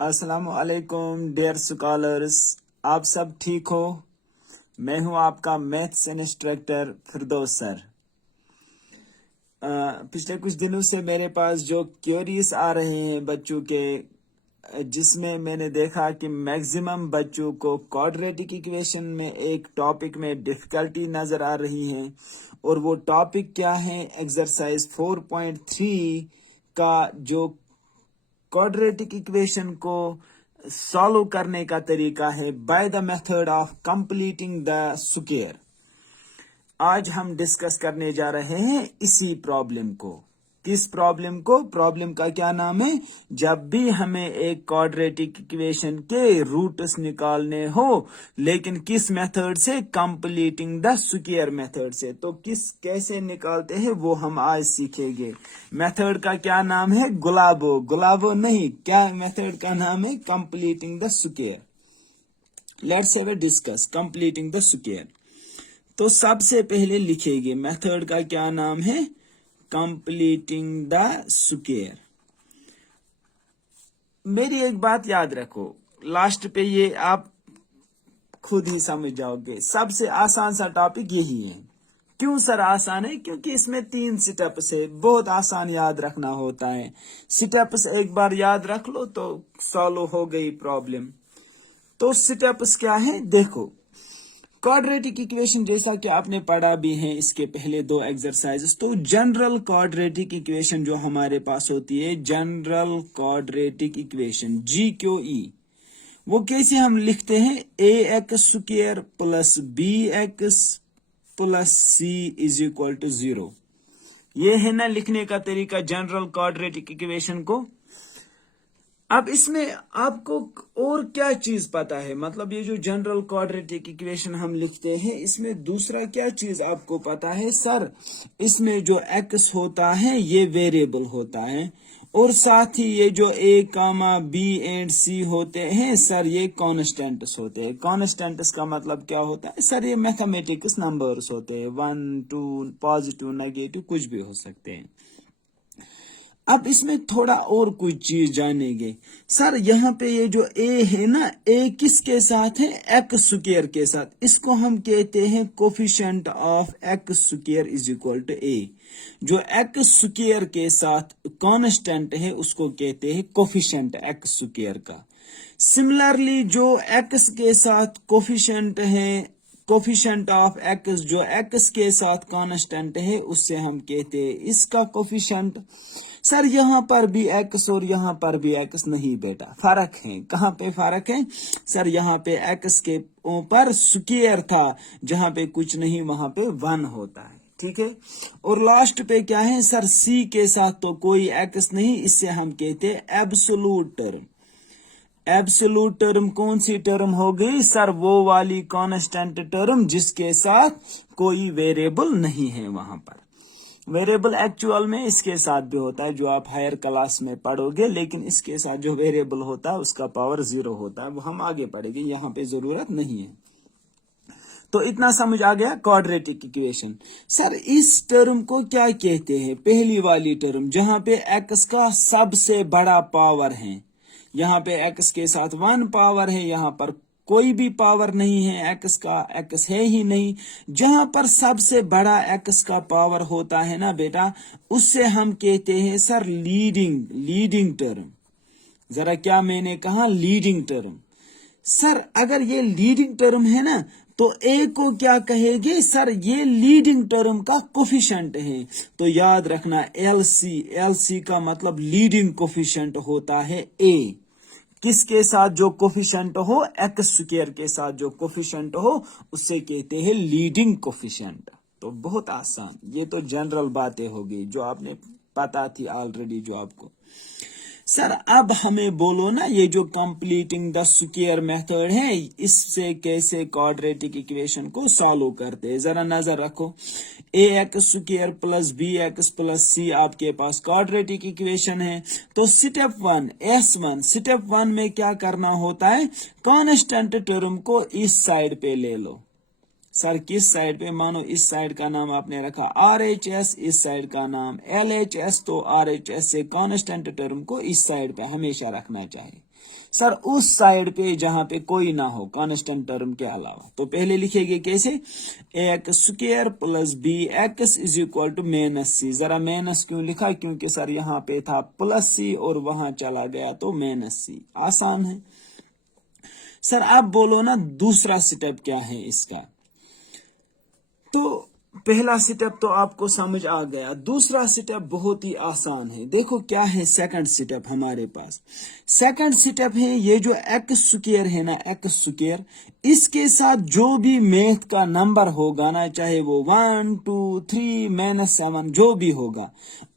السلام علیکم dear scholars, آپ سب ٹھیک ہو؟ میں ہوں آپ کا میتھس انسٹرکٹر فردوس سر۔ پچھلے کچھ دنوں سے میرے پاس جو کیوریز آ رہے ہیں بچوں کے، جس میں میں نے دیکھا کہ میکزیمم بچوں کو کوڈریٹک ایکویشن میں ایک ٹاپک میں ڈفیکلٹی نظر آ رہی ہے، اور وہ ٹاپک کیا ہے؟ ایکسرسائز 4.3 کا جو کوڈریٹک ایکویشن کو سالو کرنے کا طریقہ ہے by the method of completing the square. آج ہم ڈسکس کرنے جا رہے ہیں اسی پرابلم کو۔ کس پرابلم کو؟ پرابلم کا کیا نام ہے؟ جب بھی ہمیں ایک کوڈریٹک ایکویشن کے روٹس نکالنے ہو، لیکن کس میتھڈ سے؟ کمپلیٹنگ دا اسکوئر میتھڈ سے۔ تو کیسے نکالتے ہیں وہ ہم آج سیکھیں گے۔ میتھڈ کا کیا نام ہے؟ گلابو نہیں، کیا میتھڈ کا نام ہے؟ Completing the square. Let's have A discuss completing the square. تو سب سے پہلے لکھے گے میتھڈ کا کیا نام ہے؟ Completing the square. میری ایک بات یاد رکھو، لاسٹ پہ یہ آپ خود ہی سمجھ جاؤ گے، سب سے آسان سا ٹاپک یہی ہے۔ کیوں سر آسان ہے؟ کیونکہ اس میں 3 سٹیپس ہے، بہت آسان یاد رکھنا ہوتا ہے۔ سٹیپس ایک بار یاد رکھ لو تو سالو ہو گئی پرابلم۔ تو سٹیپس کیا ہے؟ دیکھو، کوڈریٹک ایکویشن جیسا کہ آپ نے پڑھا بھی ہے اس کے پہلے 2 ایکسرسائزز، تو جنرل کوڈریٹک ایکویشن جو ہمارے پاس ہوتی ہے، جنرل کوڈریٹک ایکویشن GQE، وہ کیسے ہم لکھتے ہیں؟ AX² plus BX plus C is equal to 0۔ یہ ہے نا لکھنے کا طریقہ جنرل کوڈریٹک ایکویشن کو۔ اب اس میں آپ کو اور کیا چیز پتا ہے؟ مطلب یہ جو جنرل کوڈریٹک ایکویشن ہم لکھتے ہیں، اس میں دوسرا کیا چیز آپ کو پتا ہے؟ سر اس میں جو x ہوتا ہے یہ ویریبل ہوتا ہے، اور ساتھ ہی یہ جو A, B اینڈ C ہوتے ہیں سر یہ کانسٹینٹس ہوتے ہیں۔ کانسٹینٹس کا مطلب کیا ہوتا ہے؟ سر یہ میتھمیٹکس نمبرز ہوتے ہیں، 1 2 پازیٹیو نیگیٹو کچھ بھی ہو سکتے ہیں۔ اب اس میں تھوڑا اور کوئی چیز جانیں گے۔ سر یہاں پہ یہ جو A ہے نا، A کس کے ساتھ ہے؟ x² کے ساتھ۔ اس کو ہم کہتے ہیں coefficient of x² is equal to A۔ جو x² کے ساتھ کانسٹنٹ ہے اس کو کہتے ہیں کوفیشنٹ x² کا۔ سملرلی جو x کے ساتھ کوفیشنٹ ہے، کوفیشنٹ آف x جو x کے ساتھ کانسٹنٹ ہے، اس سے ہم کہتے ہیں اس کا کوفیشنٹ۔ سر یہاں پر بھی x اور یہاں پر بھی x نہیں بیٹا، فرق ہے۔ کہاں پہ فرق ہے؟ سر یہاں پہ x کے اوپر اسکوئر تھا، جہاں پہ کچھ نہیں وہاں پہ 1 ہوتا ہے، ٹھیک ہے۔ اور لاسٹ پہ کیا ہے؟ سر C کے ساتھ تو کوئی x نہیں، اس سے ہم کہتے ہیں ایبسولوٹ ٹرم۔ ایبسولوٹ ٹرم کون سی ٹرم ہو گئی؟ سر وہ والی کانسٹنٹ ٹرم جس کے ساتھ کوئی ویریبل نہیں ہے وہاں پر۔ ویریبل ایکچوئل میں اس کے ساتھ بھی ہوتا ہے جو آپ ہائر کلاس میں پڑھو گے، لیکن اس کے ساتھ جو ویریبل ہوتا ہے اس کا پاور 0 ہوتا ہے، وہ ہم آگے پڑھیں گے، یہاں پہ ضرورت نہیں ہے۔ تو اتنا سمجھ آ گیا کوڈریٹک ایکویشن۔ سر اس ٹرم کو کیا کہتے ہیں؟ پہلی والی ٹرم جہاں پہ x کا سب سے بڑا پاور ہے، یہاں پہ x کے ساتھ 1 پاور ہے، یہاں پر کوئی بھی پاور نہیں ہے x کا، x ہے ہی نہیں۔ جہاں پر سب سے بڑا x کا پاور ہوتا ہے نا بیٹا، اس سے ہم کہتے ہیں سر لیڈنگ ٹرم۔ ذرا کیا میں نے کہا؟ Leading term. سر اگر یہ لیڈنگ ٹرم ہے نا تو A کو کیا کہے گے؟ سر یہ لیڈنگ ٹرم کا کوفیشنٹ ہے، تو یاد رکھنا LC کا مطلب لیڈنگ کوفیشنٹ ہوتا ہے A۔ کس کے ساتھ جو کوفیشنٹ ہو؟ x² کے ساتھ جو کوفیشنٹ ہو اس سے کہتے ہیں لیڈنگ کوفیشنٹ۔ تو بہت آسان، یہ تو جنرل باتیں ہو گئی جو آپ نے پتا تھی آلریڈی جو آپ کو۔ سر اب ہمیں بولو نا، یہ جو کمپلیٹنگ دا اسکوئر میتھڈ ہے اس سے کیسے کوڈریٹک ایکویشن کو سالو کرتے ہیں؟ ذرا نظر رکھو، AX² plus BX plus C آپ کے پاس کوڈریٹک ایکویشن ہے۔ تو سٹیپ 1 S1، سٹیپ 1 میں کیا کرنا ہوتا ہے؟ کانسٹنٹ ٹرم کو اس سائڈ پہ لے لو۔ सर किस साइड पे, मानो इस साइड का नाम आपने रखा RHS, इस साइड का नाम LHS, तो RHS से कांस्टेंट टर्म को इस साइड पे हमेशा रखना चाहिए। सर उस साइड पे जहां पे कोई ना हो कांस्टेंट टर्म के अलावा, तो पहले लिखेंगे कैसे, X square plus B X is equal to minus C. जरा माइनस क्यों लिखा, क्योंकि सर यहाँ पे था प्लस सी और वहां चला गया तो माइनस सी, आसान है। सर आप बोलो ना दूसरा स्टेप क्या है इसका, तो पहला स्टेप तो आपको समझ आ गया, दूसरा स्टेप बहुत ही आसान है। देखो क्या है सेकंड स्टेप हमारे पास, सेकंड स्टेप है ये जो एक्स स्क्वायर है ना, एक्स स्क्वायर, इसके साथ जो भी मैथ का नंबर होगा ना, चाहे वो 1 2 3 -7 जो भी होगा,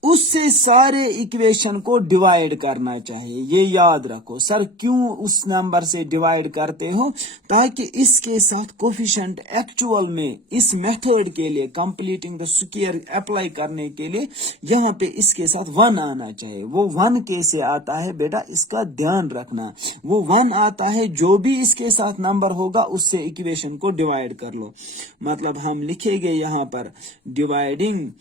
उससे सारे इक्वेशन को डिवाइड करना चाहिए। ये याद रखो। सर क्यों उस नंबर से डिवाइड करते हो, ताकि इसके साथ कोफिशिएंट एक्चुअल में इस मेथड के लिए कंप्लीटिंग द स्क्वायर अप्लाई करने के लिए यहाँ पे इसके साथ 1 आना चाहिए। वो 1 कैसे आता है बेटा, इसका ध्यान रखना। वो 1 आता है जो भी इसके साथ नंबर होगा उससे इक्वेशन को डिवाइड कर लो। मतलब हम लिखेंगे यहाँ पर डिवाइडिंग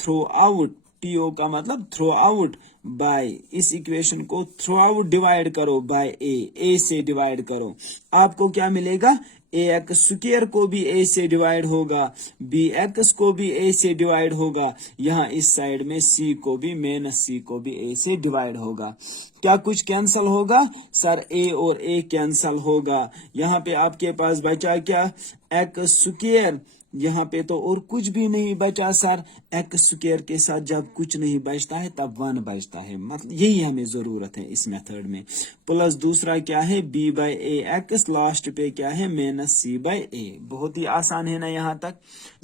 थ्रू आउट, टीओ का मतलब थ्रो आउट बाय, इस इक्वेशन को थ्रो आउट डिवाइड करो बाय ए से डिवाइड करो, आपको क्या मिलेगा, ए एक्स स्क्वायर को भी ए से डिवाइड होगा, बी एक्स को भी ए से डिवाइड होगा, यहाँ इस साइड में सी को भी माइनस सी को भी ए से डिवाइड होगा। क्या कुछ कैंसल होगा, सर ए और ए कैंसल होगा। यहाँ पे आपके पास बचा क्या, एक्स स्क्वायर, यहाँ पे तो और कुछ भी नहीं बचा सर, एक्स स्क्वायर के साथ जब कुछ नहीं बचता है तब 1 बचता है, मतलब यही हमें जरूरत है इस मेथड में। प्लस दूसरा क्या है, B by A X, last पे क्या है माइनस सी बाई ए। बहुत ही आसान है ना यहाँ तक।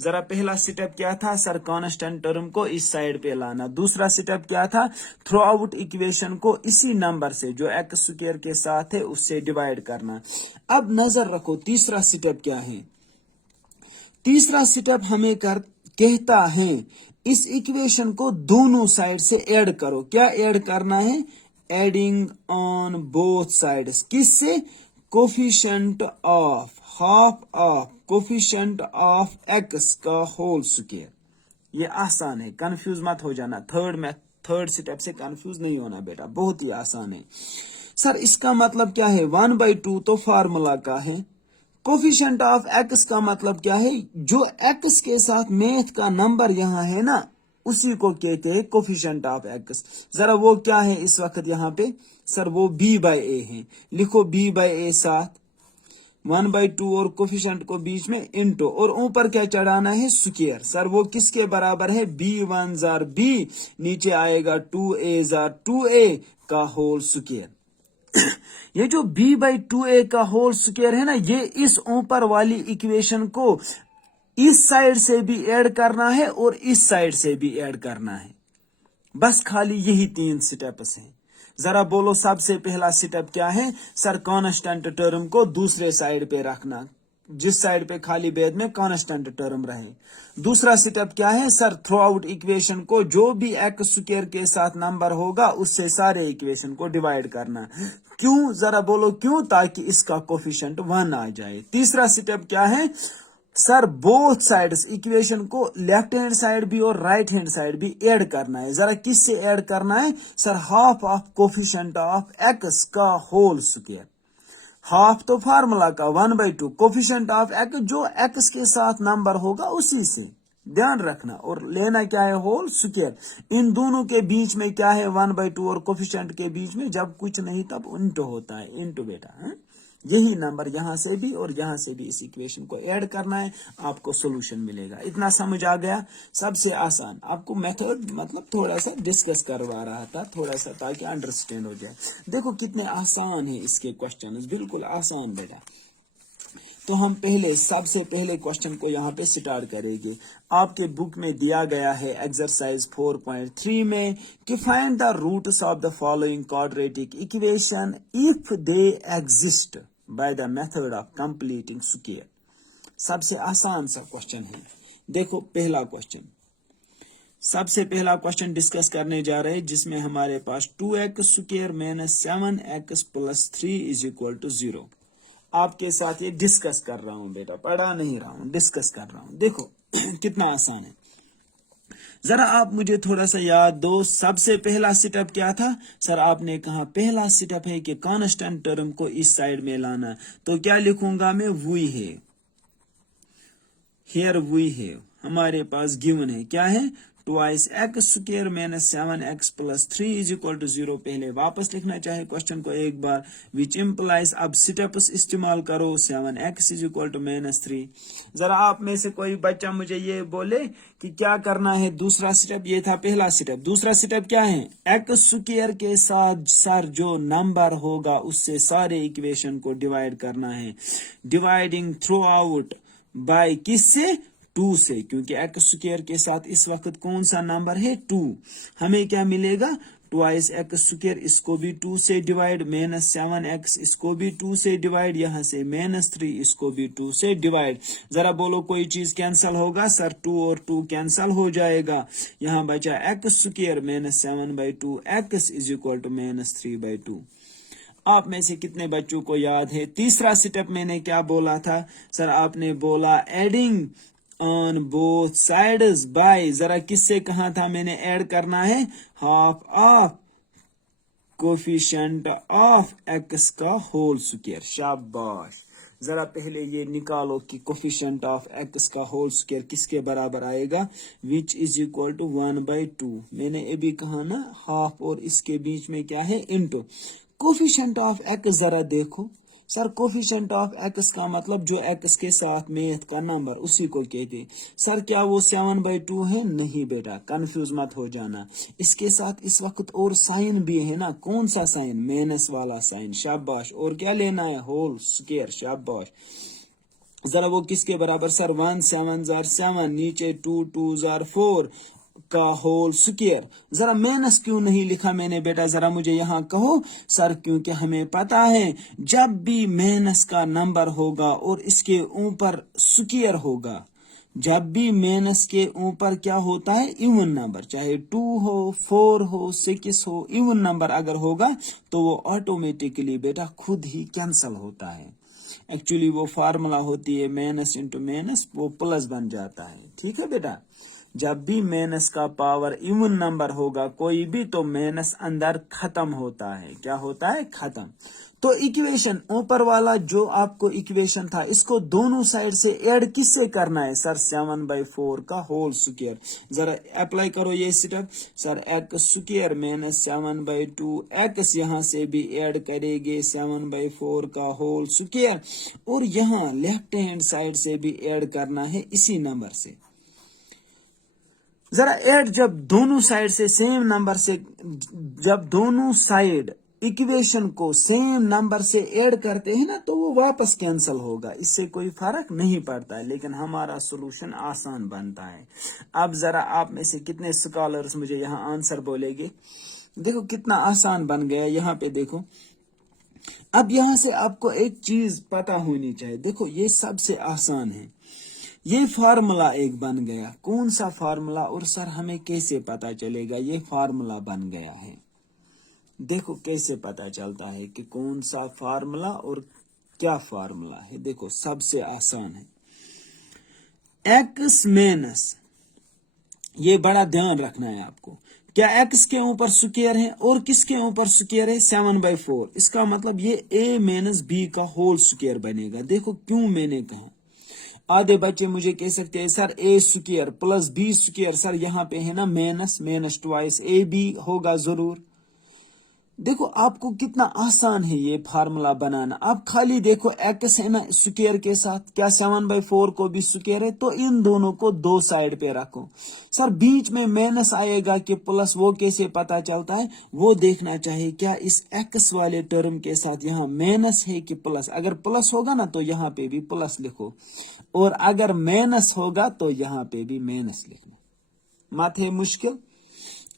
जरा पहला स्टेप क्या था सर, कांस्टेंट टर्म को इस साइड पे लाना। दूसरा स्टेप क्या था, थ्रो आउट इक्वेशन को इसी नंबर से जो एक्स स्क्वायर के साथ है उससे डिवाइड करना। अब नजर रखो तीसरा स्टेप क्या है, तीसरा स्टेप हमें कहता है इस इक्वेशन को दोनों साइड से ऐड करो। क्या ऐड करना है, एडिंग ऑन बोथ साइड्स, किससे, coefficient of half of coefficient of X का होल स्क्वायर। ये आसान है, कंफ्यूज मत हो जाना, थर्ड स्टेप से कंफ्यूज नहीं होना बेटा, बहुत ही आसान है। सर इसका मतलब क्या है, 1/2 तो फार्मूला का है, कोफिशिएंट ऑफ एक्स का मतलब क्या है, जो एक्स के साथ मैथ का नंबर यहाँ है ना उसी को कहते हैं कोफिशिएंट ऑफ एक्स। जरा वो क्या है इस वक्त यहाँ पे, सर वो b बाई ए है, लिखो b बाई ए साथ 1/2 और कोफिशिएंट को बीच में इंटू, और ऊपर क्या चढ़ाना है स्क्वायर। सर वो किसके बराबर है, b1 जार b, नीचे आएगा 2a जार 2a का होल स्क्वायर। ये जो b/2a का होल स्क्वायर है ना, ये इस ऊपर वाली इक्वेशन को इस साइड से भी ऐड करना है और इस साइड से भी ऐड करना है। बस खाली यही 3 स्टेप्स हैं। जरा बोलो सबसे पहला स्टेप क्या है, सर कांस्टेंट टर्म को दूसरे साइड पे रखना, जिस साइड पे खाली बेद में कांस्टेंट टर्म रहे। दूसरा स्टेप क्या है सर, थ्रो आउट इक्वेशन को जो भी एक्स स्क्वायर के साथ नंबर होगा उससे सारे इक्वेशन को डिवाइड करना। क्यों, जरा बोलो क्यों, ताकि इसका कोफिशिएंट 1 आ जाए। तीसरा स्टेप क्या है सर, बोथ साइड्स इक्वेशन को लेफ्ट हैंड साइड भी और राइट हैंड साइड भी ऐड करना है। जरा किससे ऐड करना है sir, half of coefficient of X का होल स्क्वायर। हाफ तो फार्मूला का 1/2, कोफिशिएंट ऑफ एक्स जो एक्स के साथ नंबर होगा उसी से, ध्यान रखना, और लेना क्या है होल स्क्वायर। इन दोनों के बीच में क्या है 1/2 और कोफिशिएंट के बीच में जब कुछ नहीं तब इंटू होता है, इंटू बेटा है? यही नंबर यहां से भी और यहां से भी इस इक्वेशन को ऐड करना है, आपको सॉल्यूशन मिलेगा। इतना समझ आ गया, सबसे आसान। आपको मेथड मतलब थोड़ा सा डिस्कस करवा रहा था थोड़ा सा, ताकि अंडरस्टैंड हो जाए। देखो कितने आसान है इसके क्वेश्चन, बिल्कुल आसान बेटा। तो हम सबसे पहले क्वेश्चन को यहाँ पे स्टार्ट करेंगे। आपके बुक में दिया गया है एक्सरसाइज 4.3 में कि find the roots of the following quadratic equation if they exist by the method of completing square. सबसे आसान सा क्वेश्चन है। देखो पहला क्वेश्चन, सबसे पहला क्वेश्चन डिस्कस करने जा रहे हैं, जिसमें हमारे पास 2x² - 7x + 3 = 0। आपके साथ ये डिस्कस कर रहा हूं बेटा, पढ़ा नहीं रहा हूं, डिस्कस कर रहा हूं। देखो कितना आसान है। जरा आप मुझे थोड़ा सा याद दो, सबसे पहला स्टेप क्या था सर? आपने कहा पहला स्टेप है कि कांस्टेंट टर्म को इस साइड में लाना। तो क्या लिखूंगा मैं? वी है, हियर वी है, हमारे पास गिवन है, क्या है? Twice X square minus 7x plus 3 is equal to 0। पहले वापस लिखना चाहे क्वेश्चन को एक बार, विच इम्प्लाइज, अब स्टेप्स इस्तेमाल करो, 7x is equal to minus 3। जरा आप में से कोई बच्चा मुझे ये बोले कि क्या करना है दूसरा स्टेप? ये था पहला स्टेप। दूसरा स्टेप क्या है? एक्स स्क्वायर के साथ सर जो नंबर होगा उससे सारे इक्वेशन को डिवाइड करना है। डिवाइडिंग थ्रू आउट बाय किससे? 2 से, क्योंकि एक्स स्क्वायर के साथ इस वक्त कौन सा नंबर है? 2। हमें क्या मिलेगा? ट्वाइस एक्स स्क्वायर, इसको भी 2 से डिवाइड, माइनस 7x इसको भी 2 से डिवाइड, यहाँ से माइनस 3 इसको भी 2 से डिवाइड। जरा बोलो कोई चीज कैंसल होगा? सर 2 और 2 कैंसल हो जाएगा, यहाँ बचा X square minus 7/2, X is equal to minus 3/2। आप में से कितने बच्चों को याद है तीसरा स्टेप मैंने क्या बोला था? सर आपने बोला adding on both sides by, जरा किससे कहा था मैंने ऐड करना है? Half of coefficient of X का होल स्क्वायर। शाबाश। जरा पहले ये निकालो कि कोफिशिएंट ऑफ एक्स का होल स्क्वायर किसके बराबर आएगा? Which is equal to 1/2। मैंने अभी कहा ना हाफ और इसके बीच में क्या है? Into coefficient of x. जरा देखो सर, कोफिशिएंट ऑफ एक्स का मतलब जो एक्स के साथ मैथ का नंबर उसी को कहते। सर क्या वो 7/2 है? नहीं बेटा, कंफ्यूज मत हो जाना। इसके साथ इस वक्त और साइन भी है ना, कौन सा साइन? माइनस वाला साइन। शाबाश। और क्या लेना है? Whole square. शाबाश। जरा वो किसके बराबर? सर 1 7 जार 7, नीचे 2 2 जार 4 का होल स्क्वायर। जरा माइनस क्यों नहीं लिखा मैंने बेटा? जरा मुझे यहाँ कहो। सर क्योंकि हमें पता है जब भी माइनस का नंबर होगा और इसके ऊपर स्क्वायर होगा, जब भी माइनस के ऊपर क्या होता है? इवन नंबर, चाहे 2 हो 4 हो 6 हो, इवन नंबर अगर होगा तो वो ऑटोमेटिकली बेटा खुद ही कैंसल होता है। एक्चुअली वो फार्मूला होती है माइनस इंटू माइनस, वो प्लस बन जाता है। ठीक है बेटा, जब भी माइनस का पावर इवन नंबर होगा कोई भी, तो माइनस अंदर खत्म होता है। क्या होता है? खत्म। तो इक्वेशन ऊपर वाला जो आपको इक्वेशन था, इसको दोनों साइड से ऐड किससे करना है? सर 7/4 का होल स्क्वायर। जरा अप्लाई करो ये step. Sir X square minus 7/2, x यहाँ से भी ऐड करेंगे 7/4 का होल स्क्वायर, और यहाँ लेफ्ट हैंड साइड से भी ऐड करना है इसी नंबर से। जरा ऐड जब दोनों साइड से सेम नंबर से, जब दोनों साइड इक्वेशन को सेम नंबर से ऐड करते हैं ना, तो वो वापस कैंसिल होगा, इससे कोई फर्क नहीं पड़ता है, लेकिन हमारा सॉल्यूशन आसान बनता है। अब जरा आप में से कितने स्कॉलर्स मुझे यहाँ आंसर बोलेंगे? देखो कितना आसान बन गया, यहाँ पे देखो। अब यहाँ से आपको एक चीज पता होनी चाहिए, देखो ये सबसे आसान है। ये फार्मूला एक बन गया, कौन सा फार्मूला? और सर हमें कैसे पता चलेगा ये फार्मूला बन गया है? देखो कैसे पता चलता है कि कौन सा फार्मूला और क्या फार्मूला है। देखो सबसे आसान है, एक्स माइनस, ये बड़ा ध्यान रखना है आपको। क्या एक्स के ऊपर स्क्वायर है और किसके ऊपर स्क्वायर है? 7/4। इसका मतलब ये a माइनस बी का होल स्क्वायर बनेगा। देखो क्यों मैंने कहा, आधे बच्चे मुझे कह सकते हैं sir A square plus B square, sir यहाँ पे है ना minus, minus twice A B होगा जरूर। देखो आपको कितना आसान है ये फार्मूला बनाना। आप खाली देखो एक्स है ना स्क्वायर के साथ, क्या 7/4 को भी स्क्वायर है, तो इन दोनों को दो साइड पे रखो। सर बीच में माइनस आएगा कि प्लस, वो कैसे पता चलता है? वो देखना चाहिए क्या इस एक्स वाले टर्म के साथ यहाँ माइनस है कि प्लस। अगर प्लस होगा ना तो यहाँ पे भी प्लस लिखो, और अगर माइनस होगा तो यहाँ पे भी माइनस लिखना। मत है मुश्किल?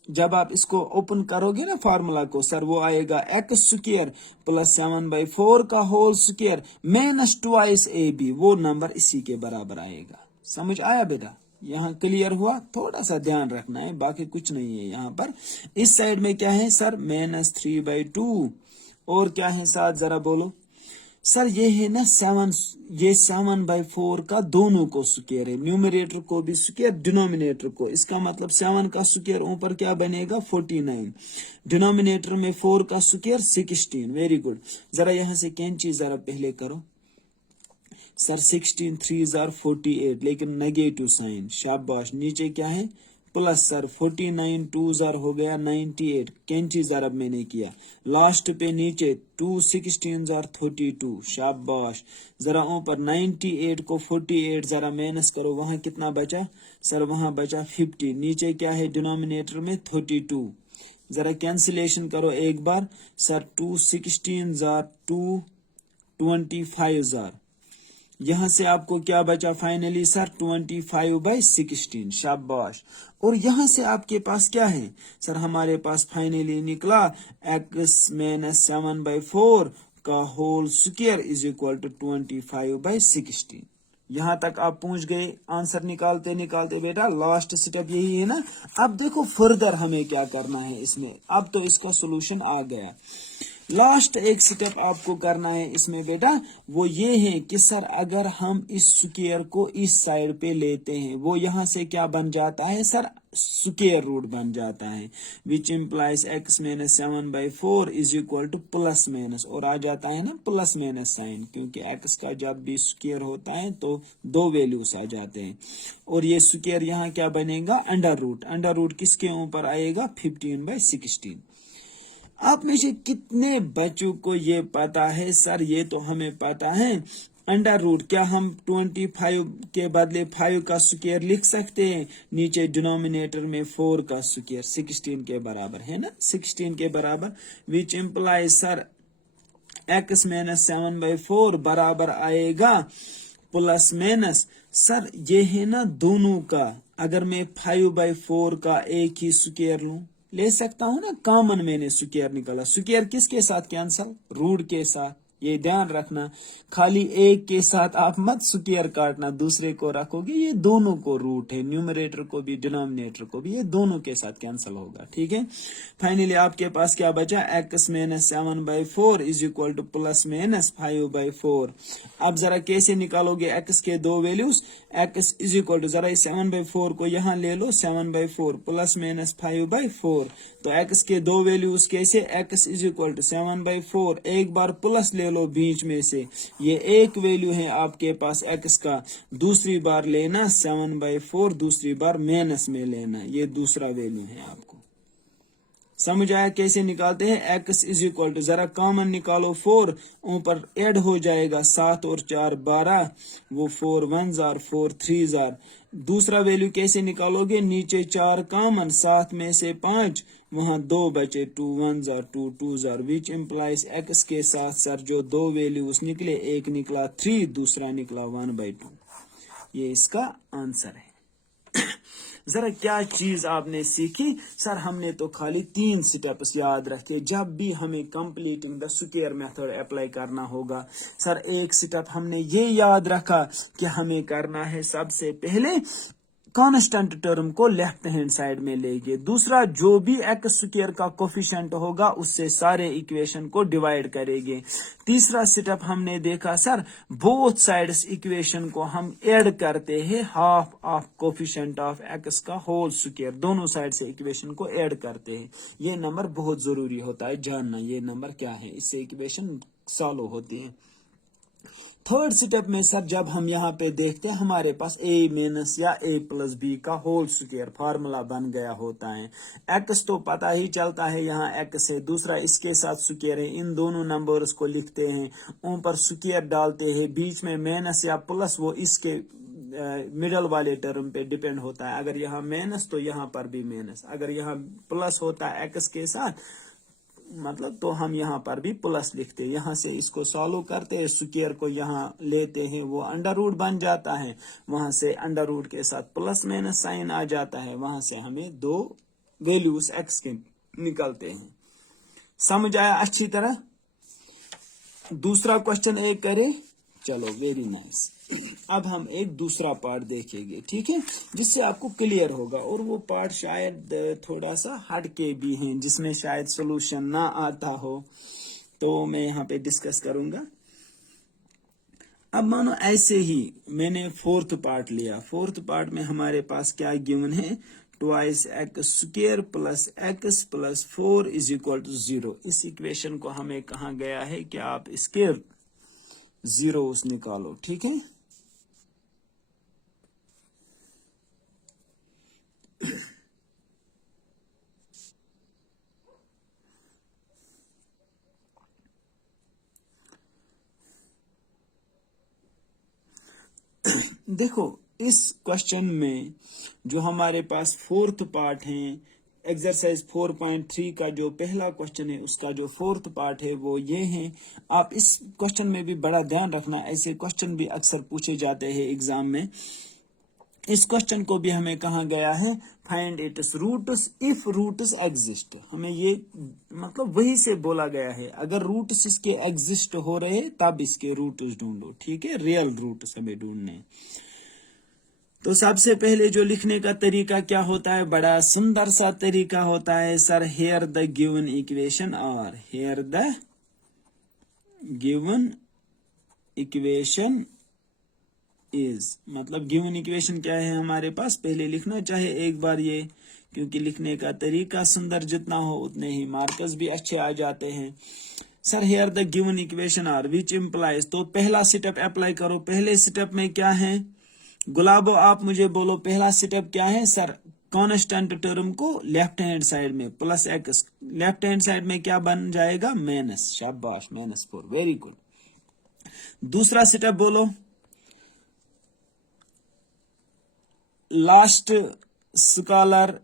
जब आप इसको ओपन करोगे ना फार्मूला को, सर वो आएगा एक्स स्क्वायर प्लस 7/4 का whole square minus twice A B, वो नंबर इसी के बराबर आएगा। समझ आया बेटा? यहाँ क्लियर हुआ? थोड़ा सा ध्यान रखना है, बाकी कुछ नहीं है। यहाँ पर इस साइड में क्या है सर? -3/2, और क्या है साथ जरा बोलो? सर ये है ना 7, ये 7/4 का दोनों को स्क्वायर है, न्यूमरेटर को भी स्क्वायर डिनोमिनेटर को। इसका मतलब 7 का स्क्वायर ऊपर क्या बनेगा 49, डिनोमिनेटर में 4 का स्क्वायर 16। Very good. जरा यहाँ से कैंची जरा पहले करो सर। 16 3 48, लेकिन नेगेटिव साइन। शाबाश। नीचे क्या है प्लस सर। 49 2 हो गया 98, कैंची जरा मैंने किया। लास्ट पे नीचे 2 16 32, शाबाश। जरा ऊपर 98 को 48 जरा माइनस करो, वहां कितना बचा सर, वहां बचा 50। नीचे क्या है डिनोमिनेटर में 32, जरा कैंसिलेशन करो एक बार सर। 2 16 2 25, यहां से आपको क्या बचा फाइनली सर 25/16, शाबाश। और यहां से आपके पास क्या है सर, हमारे पास फाइनली निकला x - 7/4 का whole square is equal to 25/16। यहां तक आप पहुंच गए आंसर निकालते निकालते बेटा। लास्ट स्टेप यही है ना। अब देखो फर्दर हमें क्या करना है इसमें। अब तो इसका सोल्यूशन आ गया। लास्ट एक स्टेप आपको करना है इसमें बेटा, वो ये है कि सर अगर हम इस स्क्वायर को इस साइड पे लेते हैं, वो यहां से क्या बन जाता है सर, स्क्वायर रूट बन जाता है, which implies x - 7/4 is equal to plus minus, और आ जाता है ना प्लस माइनस साइन, क्योंकि x का जब भी स्क्वायर होता है तो दो वैल्यूज आ जाते हैं। और ये स्क्वायर यहाँ क्या बनेगा अंडर रूट। अंडर रूट किसके ऊपर आएगा 15/16। आप में से कितने बच्चों को ये पता है सर, ये तो हमें पता है अंडर रूट। क्या हम 25 के बदले 5 का स्क्वायर लिख सकते हैं, नीचे डिनोमिनेटर में 4 का स्क्वायर 16 के बराबर है ना, 16 के बराबर, विच इम्प्लाइज सर x - 7/4 बराबर आएगा प्लस माइनस सर, ये है ना दोनों का। अगर मैं 5/4 का एक ही स्क्वायर लूं, ले सकता हूं ना, कॉमन मैंने स्क्वायर निकाला। स्क्वायर किसके साथ कैंसल, रूट के साथ। ये ध्यान रखना, खाली एक के साथ आप मत स्क्वायर काटना, दूसरे को रखोगे, ये दोनों को रूट है, न्यूमरेटर को भी डिनोमिनेटर को भी, ये दोनों के साथ कैंसल होगा। ठीक है। फाइनली आपके पास क्या बचा x - 7/4 is equal to plus minus 5/4। अब जरा कैसे निकालोगे x के दो values, x is equal to, जरा 7/4 को यहाँ ले लो, 7/4 प्लस माइनस 5/4। तो x के दो वैल्यूज कैसे, x इज इक्वल टू 7/4, एक बार प्लस ले लो बीच में से, ये एक वैल्यू है आपके पास x का, दूसरी बार लेना 7/4, दूसरी बार माइनस में लेना, ये दूसरा वैल्यू है आपको। समझ आया कैसे निकालते हैं। x इज इक्वल टू, जरा कॉमन निकालो 4, ऊपर ऐड हो जाएगा 7 और 4 12, वो 4 1 4 3। दूसरा वैल्यू कैसे निकालोगे, नीचे 4 कॉमन, 7 में से 5, वहां 2 बचे, 2 1 2 2, विच इम्प्लाइज x के साथ सर जो दो वैल्यूज निकले, एक निकला 3, दूसरा निकला 1/2। ये इसका आंसर है। जरा क्या चीज आपने सीखी सर, हमने तो खाली 3 स्टेप्स याद रखे जब भी हमें completing the square method apply करना होगा। सर एक स्टेप हमने ये याद रखा कि हमें करना है सबसे पहले कांस्टेंट टर्म को लेफ्ट हैंड साइड में लेंगे, दूसरा जो भी एक्स स्क्वायर का कोफिशिएंट होगा उससे सारे इक्वेशन को डिवाइड करेंगे। तीसरा स्टेप हमने देखा सर, बोथ साइड्स इक्वेशन को हम ऐड करते हैं, half of coefficient of X का होल स्क्वायर, दोनों साइड से इक्वेशन को ऐड करते हैं। ये नंबर बहुत जरूरी होता है जानना, ये नंबर क्या है, इससे इक्वेशन सॉल्व होती है। थर्ड स्टेप में सर जब हम यहाँ पे देखते हैं हमारे पास a माइनस या a प्लस बी का होल स्क्वायर फार्मूला बन गया होता है। x तो पता ही चलता है यहाँ x है, दूसरा इसके साथ स्क्वायर है, इन दोनों नंबर्स को लिखते हैं, ऊपर स्क्वायर डालते हैं, बीच में माइनस या प्लस वो इसके मिडल वाले टर्म पे डिपेंड होता है। अगर यहाँ माइनस तो यहाँ पर भी माइनस, अगर यहाँ प्लस होता है x के साथ मतलब तो हम यहाँ पर भी प्लस लिखते हैं। यहाँ से इसको सॉल्व करते हैं, स्क्वायर को यहाँ लेते हैं, वो अंडर रूट बन जाता है, वहां से अंडर रूट के साथ प्लस माइनस साइन आ जाता है, वहां से हमें दो वैल्यूज x के निकलते हैं। समझ आया अच्छी तरह। दूसरा क्वेश्चन एक करें, चलो वेरी नाइस। अब हम एक दूसरा पार्ट देखेंगे, ठीक है, जिससे आपको क्लियर होगा, और वो पार्ट शायद थोड़ा सा हटके भी हैं, जिसमें शायद सॉल्यूशन ना आता हो, तो मैं यहाँ पे डिस्कस करूंगा। अब मानो ऐसे ही मैंने फोर्थ पार्ट लिया, फोर्थ पार्ट में हमारे पास क्या गिवन है, twice X square plus X plus 4 is equal to 0। इस इक्वेशन को हमें कहा गया है कि आप इसके जीरोस निकालो, ठीक है। देखो इस क्वेश्चन में जो हमारे पास फोर्थ पार्ट है, एक्सरसाइज 4.3 का जो पहला क्वेश्चन है उसका जो फोर्थ पार्ट है वो ये है। आप इस क्वेश्चन में भी बड़ा ध्यान रखना, ऐसे क्वेश्चन भी अक्सर पूछे जाते हैं एग्जाम में। इस क्वेश्चन को भी हमें कहा गया है find its roots if roots exist. हमें ये मतलब वही से बोला गया है, अगर रूट्स इसके एग्जिस्ट हो रहे तब इसके रूट्स ढूंढो, ठीक है, रियल रूट्स हमें ढूंढने। तो सबसे पहले जो लिखने का तरीका क्या होता है, बड़ा सुंदर सा तरीका होता है sir, here the given equation और here the given equation is, मतलब गिवन इक्वेशन क्या है हमारे पास, पहले लिखना चाहे एक बार ये, क्योंकि लिखने का तरीका सुंदर जितना हो उतने ही मार्क्स भी अच्छे आ जाते हैं। Sir here the given equation are which implies, तो पहला स्टेप अप्लाई करो। पहले स्टेप में क्या है, गुलाबो आप मुझे बोलो पहला स्टेप क्या है। सर कांस्टेंट टर्म को लेफ्ट हैंड साइड में plus x, left hand side में क्या बन जाएगा, माइनस, शाबाश, -4, वेरी गुड। दूसरा स्टेप बोलो, लास्ट स्कॉलर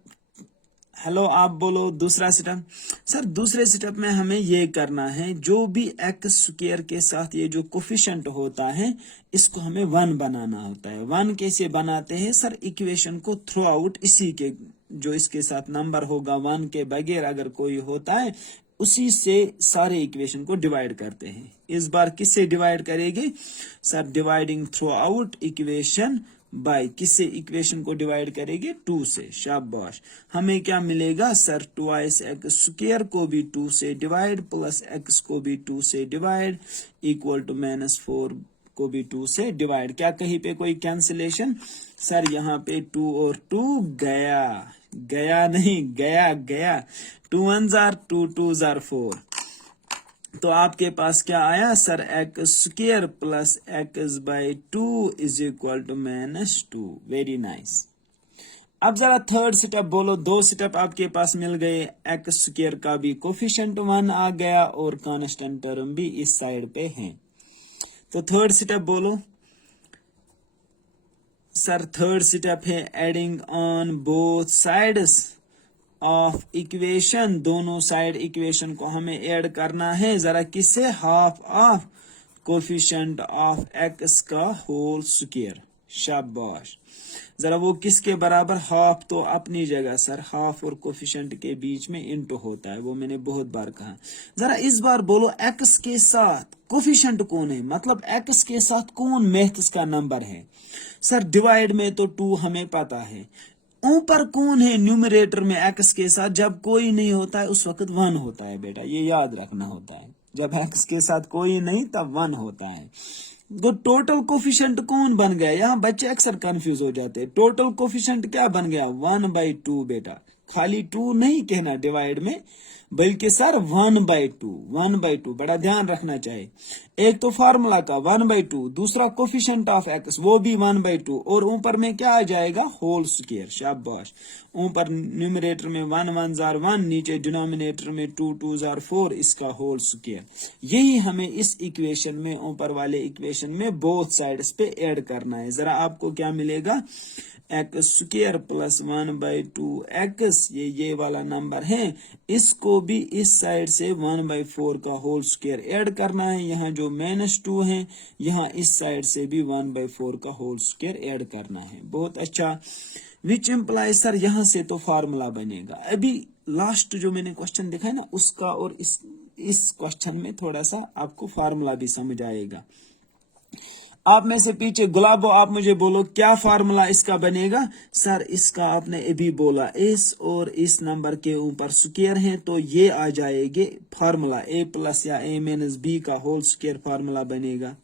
हेलो आप बोलो दूसरा स्टेप। सर दूसरे स्टेप में हमें ये करना है, जो भी एक्स स्क्वायर के साथ ये जो कोफिशिएंट होता है इसको हमें 1 बनाना होता है। 1 कैसे बनाते हैं सर, इक्वेशन को थ्रू आउट इसी के जो इसके साथ नंबर होगा 1 के बगैर अगर कोई होता है उसी से सारे इक्वेशन को डिवाइड करते हैं। इस बार किससे डिवाइड करेंगे sir, dividing through out equation by, किससे इक्वेशन को डिवाइड करेंगे, 2 से, शाबाश। हमें क्या मिलेगा सर, ट्वाइस एक्स स्क्वायर को भी 2 से डिवाइड प्लस एक्स को भी 2 से डिवाइड इक्वल टू -4 को भी 2 से डिवाइड। क्या कहीं पे कोई कैंसिलेशन सर, यहाँ पे 2 और 2 गया, गया नहीं गया गया, 2 1s are 2 2s are 4। तो आपके पास क्या आया sir, X square plus X by 2 is equal to -2, very nice. अब जरा थर्ड स्टेप बोलो, 2 स्टेप आपके पास मिल गए, एक्स स्क्वायर का भी कोफिशिएंट 1 आ गया और कांस्टेंट टर्म भी इस साइड पे है। तो थर्ड स्टेप बोलो सर, थर्ड स्टेप है adding on both sides of equation, दोनों साइड इक्वेशन को हमें ऐड करना है, जरा किससे, half of coefficient of X का होल स्क्वायर, शाबाश। जरा वो किसके बराबर, हाफ तो अपनी जगह सर, हाफ और कोफिशिएंट के बीच में इंटू होता है, वो मैंने बहुत बार कहा। जरा इस बार बोलो एक्स के साथ कोफिशिएंट कौन है, मतलब एक्स के साथ कौन मैथ्स का नंबर है। सर डिवाइड में तो 2 हमें पता है, ऊपर कौन है न्यूमरेटर में एक्स के साथ, जब कोई नहीं होता है उस वक्त 1 होता है बेटा, ये याद रखना होता है, जब एक्स के साथ कोई नहीं तब 1 होता है। तो टोटल कोफिशिएंट कौन बन गया, यहाँ बच्चे अक्सर कंफ्यूज हो जाते हैं, टोटल कोफिशिएंट क्या बन गया, 1/2 बेटा, खाली 2 नहीं कहना डिवाइड में, बल्कि सर 1/2, 1/2, बड़ा ध्यान रखना चाहिए। एक तो फार्मूला का 1/2, दूसरा कोफिशिएंट ऑफ एक्स वो भी 1/2, और ऊपर में क्या आ जाएगा, होल स्क्वायर, शाबाश। ऊपर न्यूमरेटर में 1 1s are 1, नीचे डिनोमिनेटर में 2 2s are 4, इसका होल स्क्वायर। यही हमें इस इक्वेशन में, ऊपर वाले इक्वेशन में बोथ साइड्स पे ऐड करना है। जरा आपको क्या मिलेगा, एक्स स्क्वायर प्लस 1/2 एक्स, ये वाला नंबर है, इसको भी इस साइड से 1/4 का होल स्क्वायर ऐड करना है। यहाँ जो -2 है, यहाँ इस साइड से भी 1/4 का होल स्क्वायर ऐड करना है। बहुत अच्छा, विच इम्प्लाइज सर, यहाँ से तो फार्मूला बनेगा। अभी लास्ट जो मैंने क्वेश्चन देखा है ना, उसका और इस क्वेश्चन में थोड़ा सा आपको फार्मूला भी समझ आएगा। आप में से पीछे गुलाबो आप मुझे बोलो क्या फार्मूला इसका बनेगा। सर इसका आपने अभी बोला, इस और इस नंबर के ऊपर स्क्वायर है तो ये आ जाएंगे फार्मूला, a+ या a - b का होल स्क्वायर फार्मूला बनेगा।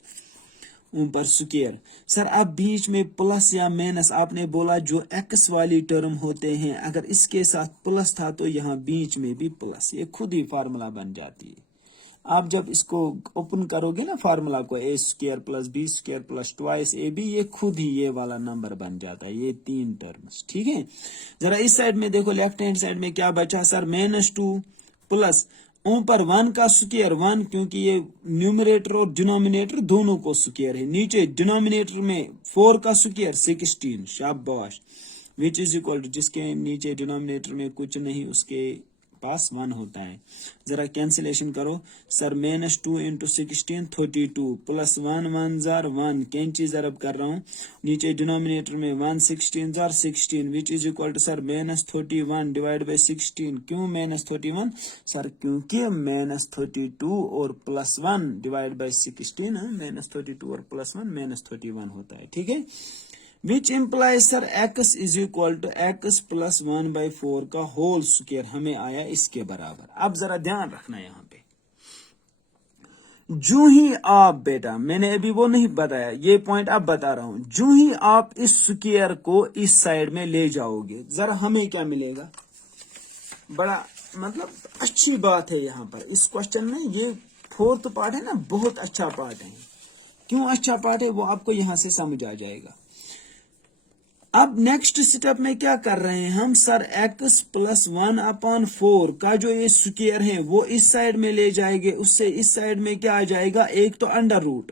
ऊपर स्क्वायर। सर अब बीच में प्लस या माइनस आपने बोला जो एक्स वाली टर्म होते हैं, अगर इसके साथ प्लस था तो यहाँ बीच में भी प्लस, ये खुद ही फार्मूला बन जाती है। आप जब इसको ओपन करोगे ना फार्मूला को, A square plus B square plus twice A B, ये खुद ही ये वाला नंबर बन जाता है, ये 3 टर्म्स। ठीक है, जरा इस साइड में देखो, लेफ्ट हैंड साइड में क्या बचा सर, -2 प्लस ऊपर 1 का स्क्वायर 1, क्योंकि ये न्यूमरेटर और डिनोमिनेटर दोनों को स्क्वायर है। नीचे डिनोमिनेटर में 4 का स्क्वायर 16, शाबाश, विच इज इक्वल टू, जिसके नीचे डिनोमिनेटर में कुछ नहीं उसके पास 1 होता है। जरा कैंसिलेशन करो सर, -2 × 16 32 प्लस 1 1 जार 1, कैंची जरब कर रहा हूँ, नीचे डिनोमिनेटर में 1 16 जार 16, which is equal to sir -31 divide by 16। क्यों -31 सर, क्योंकि -32 और +1 डिवाइड बाई 16, -32 और +1 -31 होता है। ठीक है, which implies sir x is equal to x plus 1/4 का होल स्क्वायर, हमें आया इसके बराबर। अब जरा ध्यान रखना यहाँ पे, जो ही आप बेटा, मैंने अभी वो नहीं बताया, ये पॉइंट अब बता रहा हूं, जो ही आप इस स्क्वायर को इस साइड में ले जाओगे, जरा हमें क्या मिलेगा, बड़ा मतलब अच्छी बात है यहाँ पर इस क्वेश्चन में, ये 4th पार्ट है ना, बहुत अच्छा पार्ट है। क्यों अच्छा पार्ट है वो आपको यहां से समझ आ जाएगा। अब नेक्स्ट स्टेप में क्या कर रहे हैं हम सर, x प्लस 1/4 का जो ये स्क्वायर है वो इस साइड में ले जाएंगे, उससे इस साइड में क्या आ जाएगा, एक तो अंडर रूट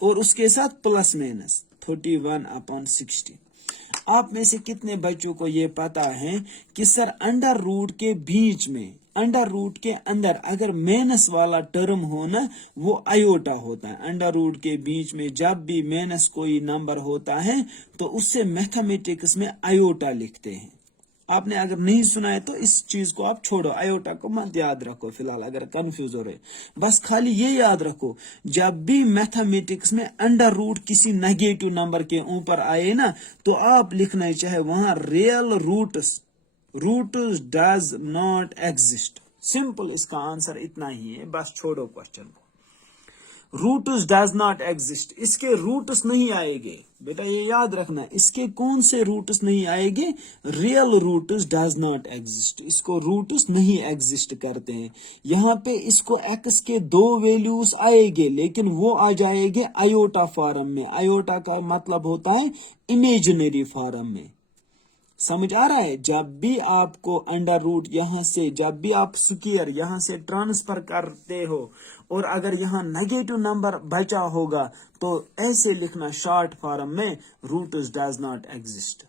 और उसके साथ प्लस माइनस 31/16। आप में से कितने बच्चों को ये पता है कि सर अंडर रूट के बीच में, अंडर रूट के अंदर अगर माइनस वाला टर्म हो ना, वो आयोटा होता है। अंडर रूट के बीच में जब भी माइनस कोई नंबर होता है तो उससे मैथमेटिक्स में आयोटा लिखते हैं। आपने अगर नहीं सुना है तो इस चीज को आप छोड़ो, आयोटा को मत याद रखो फिलहाल, अगर कंफ्यूज हो रहे, बस खाली ये याद रखो, जब भी मैथमेटिक्स में अंडर रूट किसी नेगेटिव नंबर के ऊपर आए ना, तो आप लिखना चाहे वहां real roots does not exist. Simple, इसका आंसर इतना ही है, बस छोड़ो क्वेश्चन को। रूट्स डज नॉट एग्जिस्ट, इसके रूट्स नहीं आएंगे बेटा, ये याद रखना, इसके कौन से रूट्स नहीं आएंगे, real roots does not exist, इसको रूट्स नहीं एग्जिस्ट करते हैं। यहाँ पे इसको x के 2 वैल्यूज आएंगे, लेकिन वो आ जाएंगे आयोटा फॉर्म में। आयोटा का मतलब होता है इमेजिनरी फॉर्म में, समझ आ रहा है। जब भी आपको अंडर रूट यहाँ से, जब भी आप स्क्वायर यहाँ से ट्रांसफर करते हो और अगर यहाँ नेगेटिव नंबर बचा होगा तो ऐसे लिखना शॉर्ट फॉर्म में, रूट्स डज नॉट एग्जिस्ट।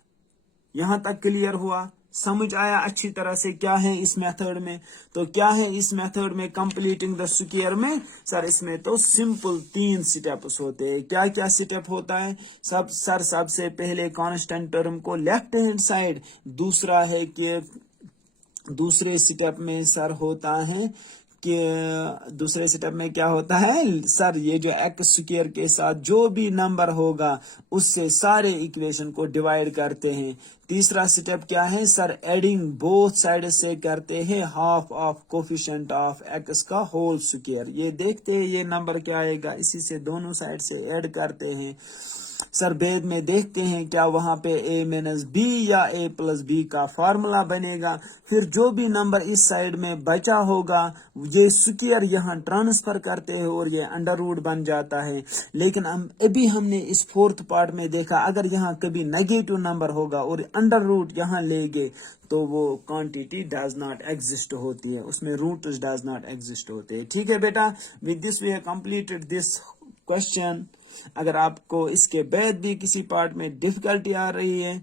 यहाँ तक क्लियर हुआ, समझ आया अच्छी तरह से क्या है इस मेथड में। तो क्या है इस मेथड में कंप्लीटिंग द स्क्वायर में, सर इसमें तो सिंपल 3 स्टेप्स होते हैं। क्या क्या स्टेप होता है सबसे पहले कांस्टेंट टर्म को लेफ्ट हैंड साइड, दूसरा है कि दूसरे स्टेप में सर होता है कि दूसरे स्टेप में क्या होता है सर, ये जो एक्स स्क्वायर के साथ जो भी नंबर होगा उससे सारे इक्वेशन को डिवाइड करते हैं। तीसरा स्टेप क्या है सर, एडिंग बोथ साइड से करते हैं half of coefficient of X का होल स्क्वायर। ये देखते हैं ये नंबर क्या आएगा, इसी से दोनों साइड से ऐड करते हैं। सर बाद में देखते हैं क्या वहां पे a माइनस बी या a प्लस बी का फार्मूला बनेगा। फिर जो भी नंबर इस साइड में बचा होगा ये स्क्वायर यहाँ ट्रांसफर करते हैं और ये अंडर रूट बन जाता है। लेकिन अभी हमने इस 4th पार्ट में देखा, अगर यहाँ कभी नेगेटिव नंबर होगा और अंडर रूट यहाँ ले गए तो वो क्वांटिटी डज नॉट एग्जिस्ट होती है, उसमें रूट्स डज नॉट एग्जिस्ट होते हैं। ठीक है बेटा, with this we have completed this question. अगर आपको इसके बाद भी किसी पार्ट में डिफिकल्टी आ रही है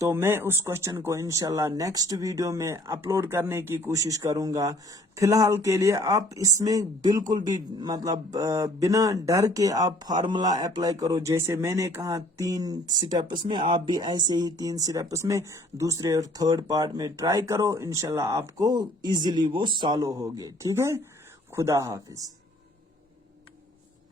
तो मैं उस क्वेश्चन को इंशाल्लाह नेक्स्ट वीडियो में अपलोड करने की कोशिश करूंगा। फिलहाल के लिए आप इसमें बिल्कुल भी मतलब बिना डर के आप फार्मूला अप्लाई करो, जैसे मैंने कहा 3 स्टेप्स में, आप भी ऐसे ही 3 स्टेप्स में दूसरे और 3rd पार्ट में ट्राई करो, इंशाल्लाह आपको इजीली वो सॉल्व होगे। ठीक है, खुदा हाफिज।